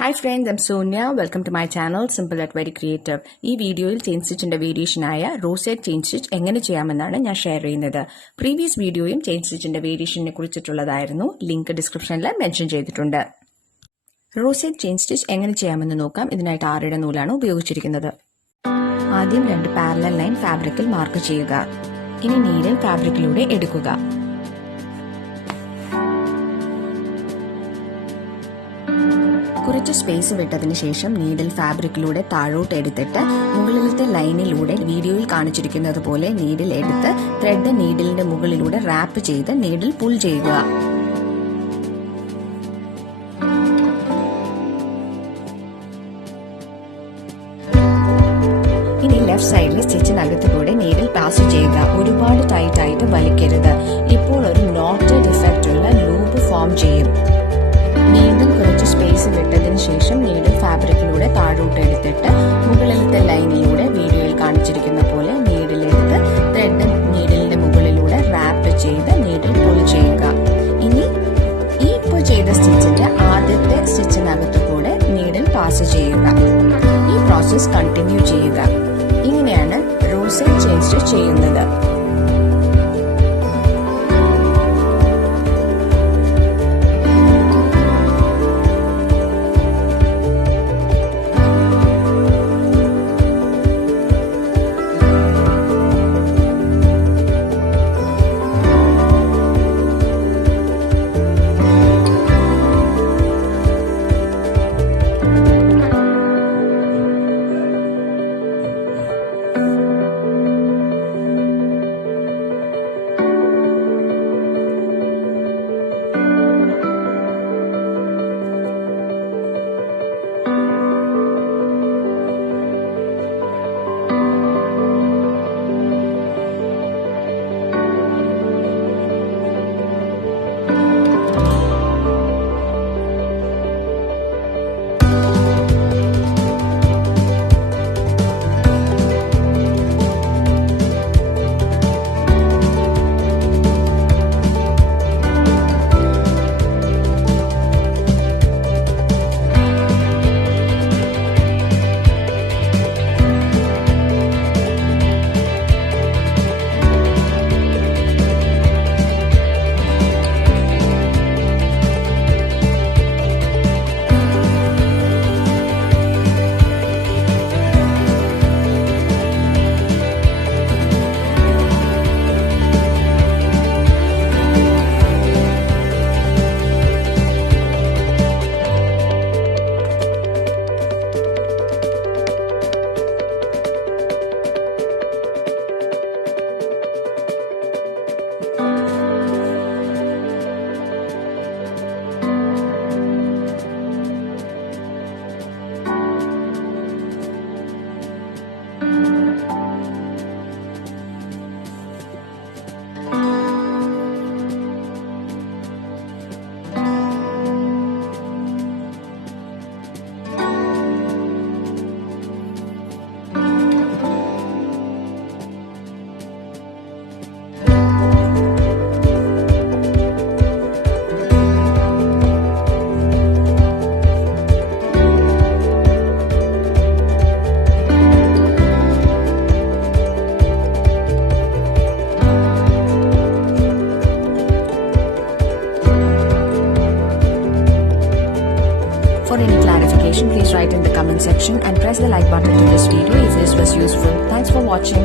Hi friends, I'm Sonia. Welcome to my channel Simple at Very Creative. ഈ വീഡിയോയിൽ chain സ്റ്റിച്ചിന്റെ വേരിയേഷനായ rosette chain stitch എങ്ങനെ ചെയ്യാമെന്നാണ് ഞാൻ share ചെയ്യുന്നത്. പ്രീവിയസ് വീഡിയോയും ചെയിൻ സ്റ്റിച്ചിന്റെ വേരിയേഷനെ കുറിച്ചിട്ടുള്ളതായിരുന്നു. ലിങ്ക് ഡിസ്ക്രിപ്ഷനിൽ മെൻഷൻ ചെയ്തിട്ടുണ്ട്. റോസെറ്റ് ചെയിൻ സ്റ്റിച്ച് എങ്ങനെ ചെയ്യാമെന്ന് നോക്കാം. ഇതിനായിട്ട് 6 നൂലാണ് ഉപയോഗിച്ചിരിക്കുന്നത്. ആദ്യം 2 പാരലൽ ലൈൻ ഫാബ്രിക്കിൽ മാർക്ക് ചെയ്യുക. ഇനി നീഡിൽ ഫാബ്രിക്കിലൂടെ എടുക്കുക. കുറച്ച് സ്പേസ് വിട്ടതിന് ശേഷം നീഡിൽ ഫാബ്രിക്കിലൂടെ താഴോട്ട് എടുത്തിട്ട് മുകളിലത്തെ ലൈനിലൂടെ വീഡിയോയിൽ കാണിച്ചിരിക്കുന്നത് പോലെ നീഡിൽ എടുത്ത് ത്രെഡ് നീഡിലിന്റെ മുകളിലൂടെ റാപ്പ് ചെയ്ത് നീഡിൽ പുൾ ചെയ്യുക. ഇനി ലെഫ്റ്റ് സൈഡിൽ സ്റ്റിച്ചിനകത്ത് കൂടെ നീഡിൽ പാസ് ചെയ്യുക. ഒരുപാട് ടൈറ്റ് ആയിട്ട് വലിക്കരുത്. ഇപ്പോൾ ഒരു നോട്ടഡ് ഇഫക്റ്റ് ഉള്ള ലൂപ്പ് ഫോം ചെയ്യും. വീണ്ടും കുറച്ച് സ്പേസ് വിട്ടതിന് ശേഷം നീഡിൽ ഫാബ്രിക്കിലൂടെ താഴോട്ട് എടുത്തിട്ട് മുകളിലത്തെ ലൈനിലൂടെ വീഡിയോയിൽ കാണിച്ചിരിക്കുന്ന പോലെ നീഡിലെടുത്ത് ത്രെഡ് നീഡിലിന്റെ മുകളിലൂടെ റാപ്പ് ചെയ്ത് നീഡിൽ പുൾ ചെയ്യുക. ഇനി ഈ ഇപ്പോൾ ചെയ്ത സ്റ്റിച്ചിന്റെ ആദ്യത്തെ സ്റ്റിച്ചിനകത്ത് കൂടെ നീഡിൽ പാസ് ചെയ്യുക. ഈ പ്രോസസ് കണ്ടിന്യൂ ചെയ്യുക. ഇങ്ങനെയാണ് റോസെറ്റ് ചെയിൻ സ്റ്റിച്ച് ചെയ്യുന്നത്. For any clarification, please write in the comment section and press the like button to this video if this was useful. Thanks for watching.